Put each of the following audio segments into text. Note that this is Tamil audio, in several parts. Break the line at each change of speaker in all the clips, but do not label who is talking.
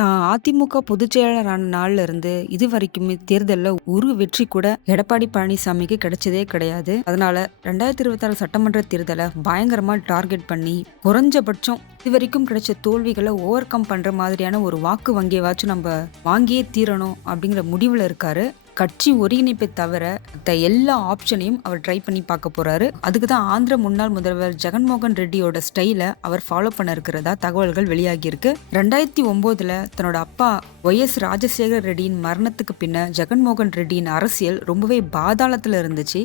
தான் அதிமுக பொதுச் செயலாளரான நாள்ல இருந்து இது வரைக்குமே தேர்தலில் ஒரு வெற்றி கூட எடப்பாடி பழனிசாமிக்கு கிடைச்சதே கிடையாது. அதனால ரெண்டாயிரத்தி இருபத்தாறு சட்டமன்ற தேர்தலை பயங்கரமா டார்கெட் பண்ணி குறைஞ்சபட்சம் இது வரைக்கும் கிடைச்ச தோல்விகளை ஓவர் கம் பண்ற மாதிரியான ஒரு வாக்கு வங்கியவாச்சும் நம்ம வாங்கியே தீரணும் அப்படிங்கிற முடிவில் இருக்காரு. கட்சி ஒருங்கிணைப்பை தவிர மத்த எல்லா ஆப்ஷனையும் அவர் ட்ரை பண்ணி பார்க்க போறாரு. அதுக்கு தான் ஆந்திர முன்னாள் முதல்வர் ஜெகன்மோகன் ரெட்டியோட ஸ்டைலை அவர் ஃபாலோ பண்ண இருக்கிறதா தகவல்கள் வெளியாகி இருக்கு. ரெண்டாயிரத்தி ஒன்பதுல தன்னோட அப்பா ஒய் எஸ் ராஜசேகர் ரெட்டியின் மரணத்துக்கு பின்ன ஜெகன்மோகன் ரெட்டியின் அரசியல் ரொம்பவே பாதாளத்தில் இருந்துச்சு.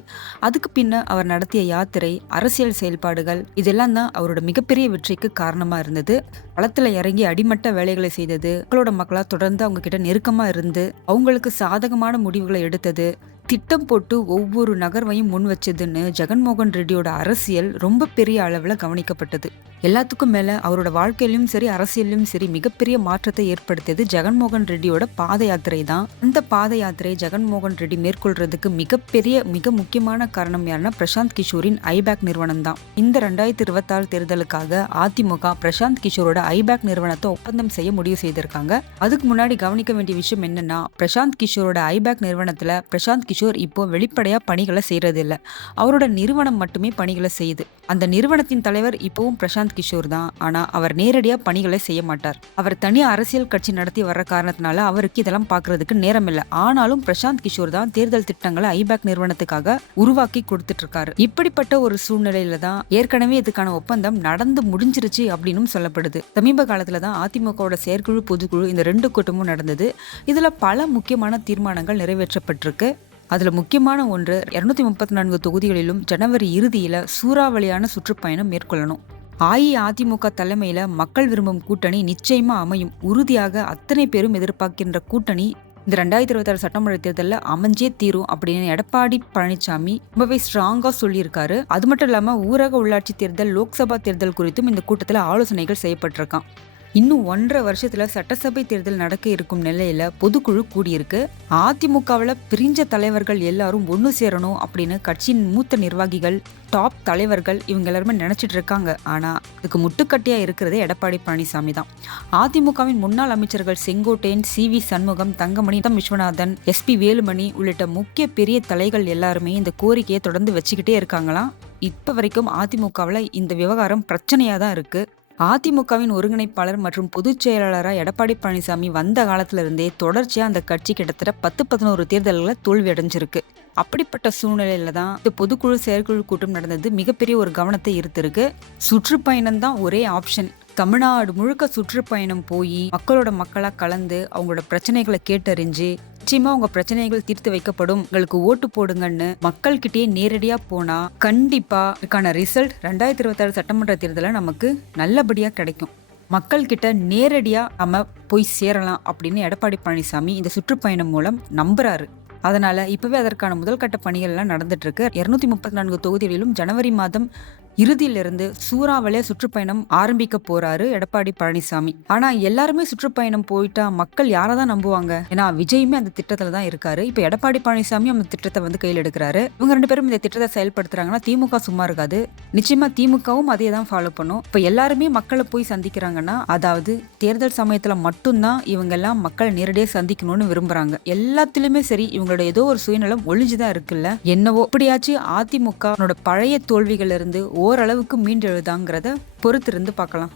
அதுக்கு பின்ன அவர் நடத்திய யாத்திரை அரசியல் செயல்பாடுகள் இதெல்லாம் தான் அவரோட மிகப்பெரிய வெற்றிக்கு காரணமாக இருந்தது. களத்தில் இறங்கி அடிமட்ட வேலைகளை செய்தது மக்களோட மக்களாக தொடர்ந்து அவங்க கிட்ட நெருக்கமாக இருந்து அவங்களுக்கு சாதகமான முடிவுகளை எடுத்தது திட்டம் போட்டு ஒவ்வொரு நகர்வையும் முன் வச்சதுன்னு ஜெகன்மோகன் ரெட்டியோட அரசியல் ரொம்ப பெரிய அளவில் கவனிக்கப்பட்டது. எல்லாத்துக்கும் மேலே அவரோட வாழ்க்கையிலும் சரி அரசியலிலும் சரி மிகப்பெரிய மாற்றத்தை ஏற்படுத்தியது ஜெகன்மோகன் ரெட்டியோட பாத யாத்திரை தான். இந்த பாத யாத்திரை ஜெகன்மோகன் ரெட்டி மேற்கொள்றதுக்கு மிகப்பெரிய மிக முக்கியமான காரணம் யாருன்னா பிரசாந்த் கிஷோரின் ஐபேக் நிறுவனம் தான். இந்த ரெண்டாயிரத்தி இருபத்தாறு தேர்தலுக்காக அதிமுக பிரசாந்த் கிஷோரோட ஐபேக் நிறுவனத்தை ஒப்பந்தம் செய்ய முடிவு செய்திருக்காங்க. அதுக்கு முன்னாடி கவனிக்க வேண்டிய விஷயம் என்னன்னா பிரசாந்த் கிஷோரோட ஐபேக் நிறுவனத்துல பிரசாந்த் கிஷோர் இப்போ வெளிப்படையா பணிகளை செய்யறது இல்லை அவரோட நிறுவனம் மட்டுமே பணிகளை செய்யுது. அந்த நிறுவனத்தின் தலைவர் இப்பவும் பிரசாந்த் கிஷோர் தான். ஆனா அவர் நேரடியாக பணிகளை செய்ய மாட்டார். அவர் தனி அரசியல் கட்சி நடத்தி வர்ற காரணத்தினால அவருக்கு இதெல்லாம் பார்க்கறதுக்கு நேரம் இல்லை ஆனாலும் பிரசாந்த் கிஷோர் தான் தேர்தல் திட்டங்களை ஐபேக் நிறுவனத்துக்காக உருவாக்கி கொடுத்துட்டு இருக்காரு இப்படிப்பட்ட ஒரு சூழ்நிலையில தான் ஏற்கனவே இதுக்கான ஒப்பந்தம் நடந்து முடிஞ்சிருச்சு அப்படின்னு சொல்லப்படுது. சமீப காலத்துல தான் அதிமுகவோட செயற்குழு பொதுக்குழு இந்த ரெண்டு கூட்டமும் நடந்தது. இதுல பல முக்கியமான தீர்மானங்கள் நிறைவேற்றப்பட்டிருக்கு. அதுல முக்கியமான ஒன்று இருநூத்தி முப்பத்தி நான்கு தொகுதிகளிலும் ஜனவரி இறுதியில சூறாவளியான சுற்றுப்பயணம் மேற்கொள்ளணும். அஇஅதிமுக தலைமையில மக்கள் விரும்பும் கூட்டணி நிச்சயமா அமையும். உறுதியாக அத்தனை பேரும் எதிர்பார்க்கின்ற கூட்டணி இந்த ரெண்டாயிரத்தி இருபத்தாறு சட்டமன்ற தேர்தலில் அமைஞ்சே தீரும் அப்படின்னு எடப்பாடி பழனிசாமி ரொம்பவே ஸ்ட்ராங்காக சொல்லியிருக்காரு. அது மட்டும் இல்லாமல் ஊரக உள்ளாட்சி தேர்தல் லோக்சபா தேர்தல் குறித்தும் இந்த கூட்டத்தில் ஆலோசனைகள் செய்யப்பட்டிருக்கான் இன்னும் ஒன்றரை வருஷத்துல சட்டசபை தேர்தல் நடக்க இருக்கும் நிலையில பொதுக்குழு கூடியிருக்கு. அதிமுகவில் பிரிஞ்ச தலைவர்கள் எல்லாரும் ஒன்று சேரணும் அப்படின்னு கட்சியின் மூத்த நிர்வாகிகள் டாப் தலைவர்கள் இவங்க எல்லாருமே நினைச்சிட்டு இருக்காங்க. ஆனா இதுக்கு முட்டுக்கட்டையா இருக்கிறதே எடப்பாடி பழனிசாமி தான். அதிமுகவின் முன்னாள் அமைச்சர்கள் செங்கோட்டையன் சி வி சண்முகம் தங்கமணி தம் விஸ்வநாதன் எஸ் பி வேலுமணி உள்ளிட்ட முக்கிய பெரிய தலைகள் எல்லாருமே இந்த கோரிக்கையை தொடர்ந்து வச்சுக்கிட்டே இருக்காங்களாம். இப்ப வரைக்கும் அதிமுகவில் இந்த விவகாரம் பிரச்சனையா தான் இருக்கு. அதிமுகவின் ஒருங்கிணைப்பாளர் மற்றும் பொதுச் செயலாளராக எடப்பாடி பழனிசாமி வந்த காலத்திலிருந்தே தொடர்ச்சியாக அந்த கட்சி கிட்டத்தட்ட பத்து பதினோரு தேர்தல்களில் தோல்வி அடைஞ்சிருக்கு அப்படிப்பட்ட சூழ்நிலையில தான் இந்த பொதுக்குழு செயற்குழு கூட்டம் நடந்தது. மிகப்பெரிய ஒரு கவனத்தை ஈர்த்திருக்கு. சுற்றுப்பயணம் தான் ஒரே ஆப்ஷன். தமிழ்நாடு முழுக்க சுற்றுப்பயணம் போய் மக்களோட மக்களாக கலந்து அவங்களோட பிரச்சனைகளை கேட்டறிஞ்சு நிச்சயமா உங்க பிரச்சனைகள் தீர்த்து வைக்கப்படும். உங்களுக்கு ஓட்டு போடுங்கன்னு மக்கள் கிட்டே நேரடியா போனா கண்டிப்பா இதுக்கான ரிசல்ட் ரெண்டாயிரத்தி இருபத்தாறு சட்டமன்ற தேர்தலில் நமக்கு நல்லபடியா கிடைக்கும். மக்கள் கிட்ட நேரடியா நம்ம போய் சேரலாம் அப்படின்னு எடப்பாடி பழனிசாமி இந்த சுற்றுப்பயணம் மூலம் நம்புறாரு. அதனால இப்பவே அதற்கான முதல் கட்ட பணிகள்லாம் நடந்துட்டு இருக்கு. இருநூத்தி முப்பத்தி நான்கு தொகுதிகளிலும் ஜனவரி மாதம் இறுதியிலிருந்து சூறாவளியா சுற்றுப்பயணம் ஆரம்பிக்க போறாரு எடப்பாடி பழனிசாமி. ஆனா எல்லாருமே சுற்றுப்பயணம் போயிட்டா மக்கள் யாரை தான் நம்புவாங்க? ஏன்னா விஜயுமே அந்த திட்டத்துல தான் இருக்காரு. இப்ப எடப்பாடி பழனிசாமி அந்த திட்டத்தை வந்து கையில் எடுக்கிறாரு. இவங்க ரெண்டு பேரும் இந்த திட்டத்தை செயல்படுத்துறாங்கன்னா திமுக சும்மா இருக்காது. நிச்சயமா திமுகவும் அதே தான் ஃபாலோ பண்ணும். இப்ப எல்லாருமே மக்களை போய் சந்திக்கிறாங்கன்னா அதாவது தேர்தல் சமயத்துல மட்டும்தான் இவங்க எல்லாம் மக்களை நேரடியாக சந்திக்கணும்னு விரும்புறாங்க. எல்லாத்திலுமே சரி இவங்களோட ஏதோ ஒரு சுயநலம் ஒளிஞ்சுதான் இருக்குல்ல. என்னவோ இப்படியாச்சு அதிமுக பழைய தோல்விகள் இருந்து ஓரளவுக்கு மீண்டெழுதாங்கிறத பொறுத்திருந்து பார்க்கலாம்.